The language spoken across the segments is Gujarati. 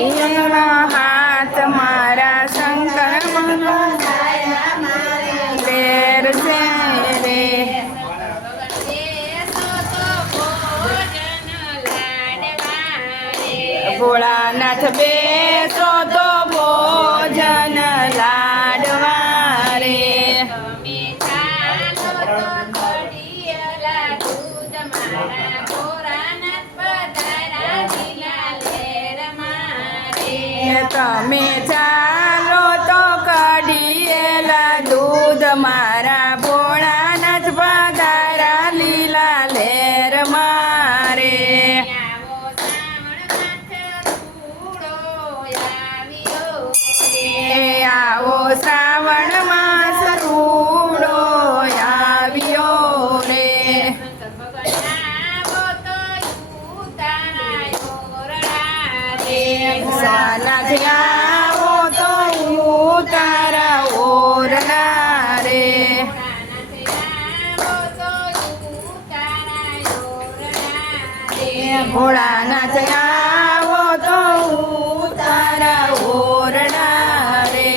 એના હાથ મારા શંકર લેર છે રે ભોળાનાથ બેસો તો ભોજન લાડવા રે તમે ચાલો તો કઢીએલા દૂધ મારા ભોળાનાથ પધારા લીલા લેર મારે આવો શ્રાવણ માસ રૂડો આવ્યો રે સાનાથી આવો તો ઉતારા ઓરડા રે ભોળાનાથ આવો તો ઉતારા ઓરડા રે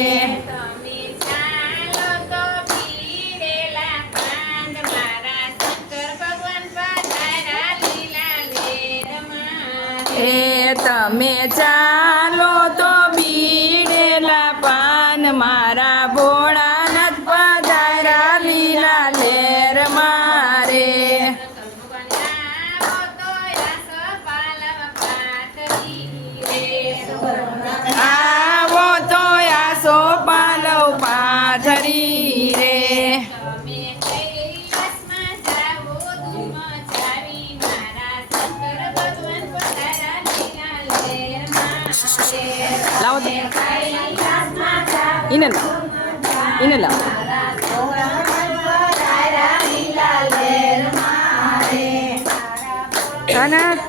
એ તમે ચાલો તો બીડેલા પાન મારા ભોળાનાથ પધારા લીલા લેર મારે આવો તો આસો પાલવ પાથરી રે લાવો ઇને લાવો કનક